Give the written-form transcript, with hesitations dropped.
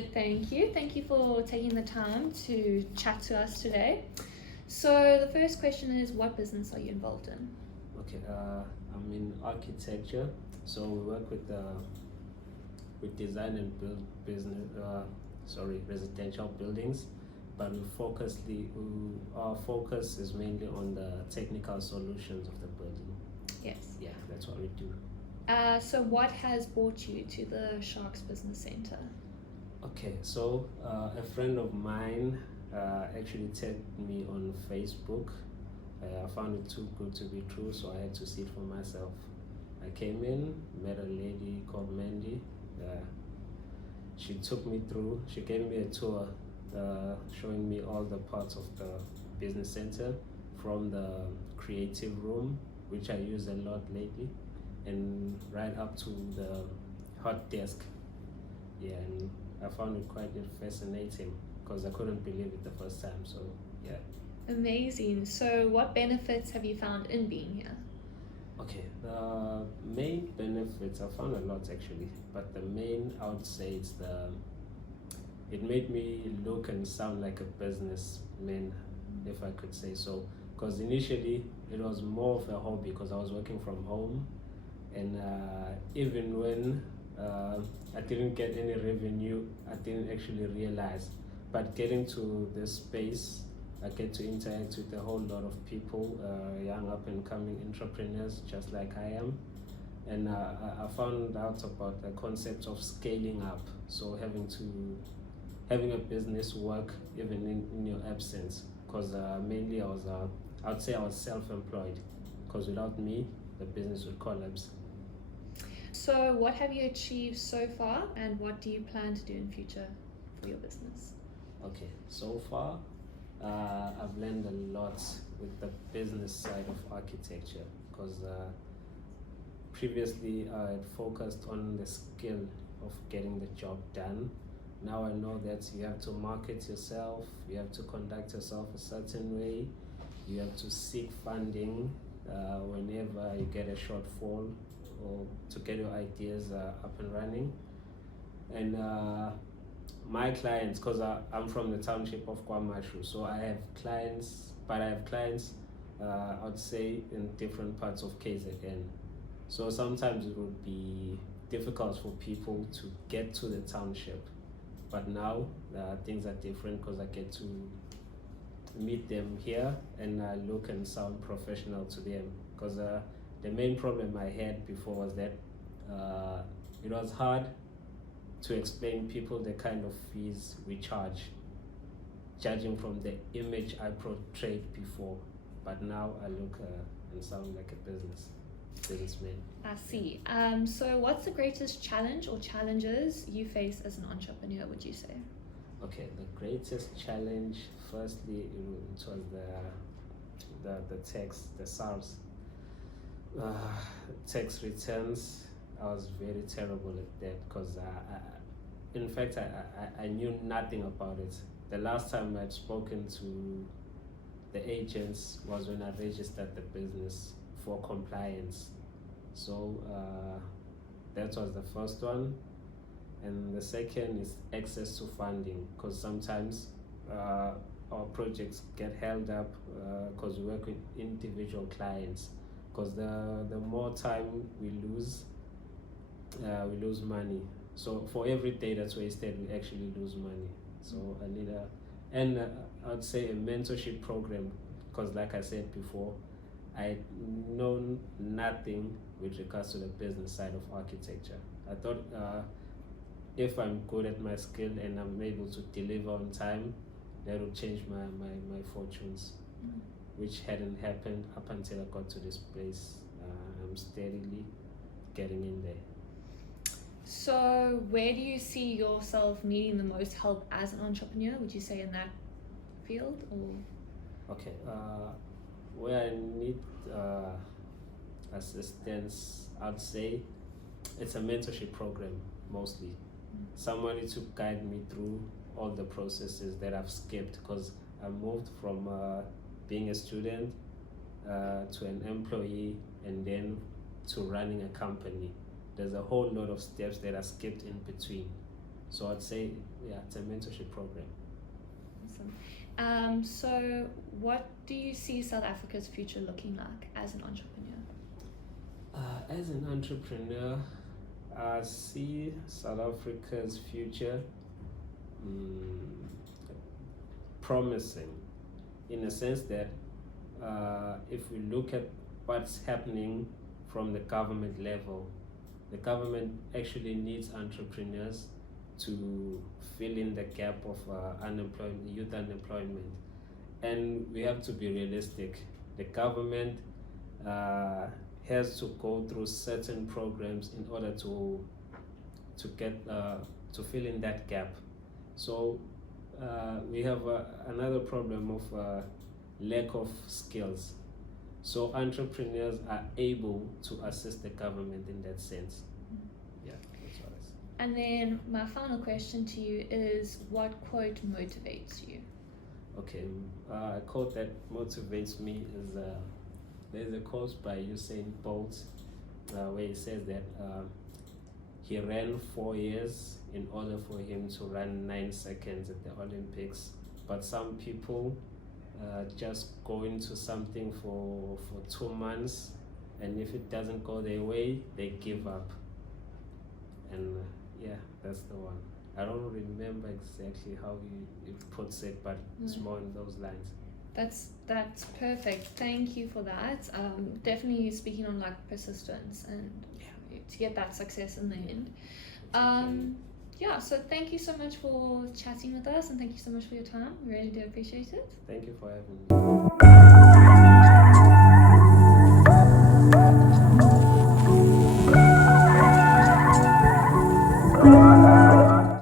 good, thank you. Thank you for taking the time to chat to us today. So the first question is, what business are you involved in? Okay, I'm in architecture, so we work with design and build residential buildings, but our focus is mainly on the technical solutions of the building. Yes. Yeah, that's what we do. So what has brought you to the Sharks Business Center? Okay, so a friend of mine actually tagged me on Facebook. I found it too good to be true, so I had to see it for myself. I came in, met a lady called Mandy. She took me through, she gave me a tour showing me all the parts of the business center, from the creative room, which I use a lot lately, and right up to the hot desk. Yeah, and I found it quite fascinating because I couldn't believe it the first time, so yeah. Amazing. So what benefits have you found in being here? Okay, the main benefits, I found a lot actually, but the main, I would say, it made me look and sound like a businessman, if I could say so. Because initially it was more of a hobby because I was working from home, and even when I didn't get any revenue, I didn't actually realize. But getting to this space, I get to interact with a whole lot of people, young up and coming entrepreneurs just like I am. And I found out about the concept of scaling up. So having a business work even in your absence. Because mainly I would say I was self-employed. Because without me, the business would collapse. So what have you achieved so far, and what do you plan to do in future for your business? Okay, so far I've learned a lot with the business side of architecture, because previously I had focused on the skill of getting the job done. Now I know that you have to market yourself, you have to conduct yourself a certain way, you have to seek funding whenever you get a shortfall, or to get your ideas up and running. And my clients, because I'm from the township of Kwamashu, so I have clients, but I have clients, I'd say, in different parts of KZN. So sometimes it would be difficult for people to get to the township. But now things are different because I get to meet them here and look and sound professional to them. Because the main problem I had before was that it was hard to explain people the kind of fees we charge, judging from the image I portrayed before. But now I look and sound like a businessman. I see. So what's the greatest challenge or challenges you face as an entrepreneur, would you say? Okay, the greatest challenge, firstly, it was the tax, the SARS tax returns. I was very terrible at that because in fact I knew nothing about it. The last time I'd spoken to the agents was when I registered the business for compliance. So that was the first one. And the second is access to funding, because sometimes our projects get held up because we work with individual clients. Because the more time we lose money. So for every day that's wasted, we actually lose money. So I need I'd say a mentorship program, because like I said before, I know nothing with regards to the business side of architecture. I thought if I'm good at my skill and I'm able to deliver on time, that will change my fortunes, which hadn't happened up until I got to this place. I'm steadily getting in there. So where do you see yourself needing the most help as an entrepreneur? Would you say in that field, or? Okay, where I need assistance, I'd say it's a mentorship program mostly. Somebody to guide me through all the processes that I've skipped, because I moved from being a student to an employee and then to running a company. There's a whole lot of steps that are skipped in between. So I'd say, yeah, it's a mentorship program. Awesome. So what do you see South Africa's future looking like as an entrepreneur? As an entrepreneur, I see South Africa's future promising, in a sense that if we look at what's happening from the government level, the government actually needs entrepreneurs to fill in the gap of youth unemployment. And we have to be realistic. The government has to go through certain programs in order to get to fill in that gap. So we have another problem of lack of skills. So entrepreneurs are able to assist the government in that sense. Yeah, that's what I say. And then my final question to you is, what quote motivates you? Okay, a quote that motivates me is there's a quote by Usain Bolt where he says that he ran 4 years in order for him to run 9 seconds at the Olympics. But some people just go into something for 2 months, and if it doesn't go their way, they give up. And yeah, that's the one. I don't remember exactly how he puts it, but it's more in those lines. That's perfect. Thank you for that. Definitely speaking on like persistence and to get that success in the end. Yeah, so thank you so much for chatting with us, and thank you so much for your time. We really do appreciate it. Thank you for having me.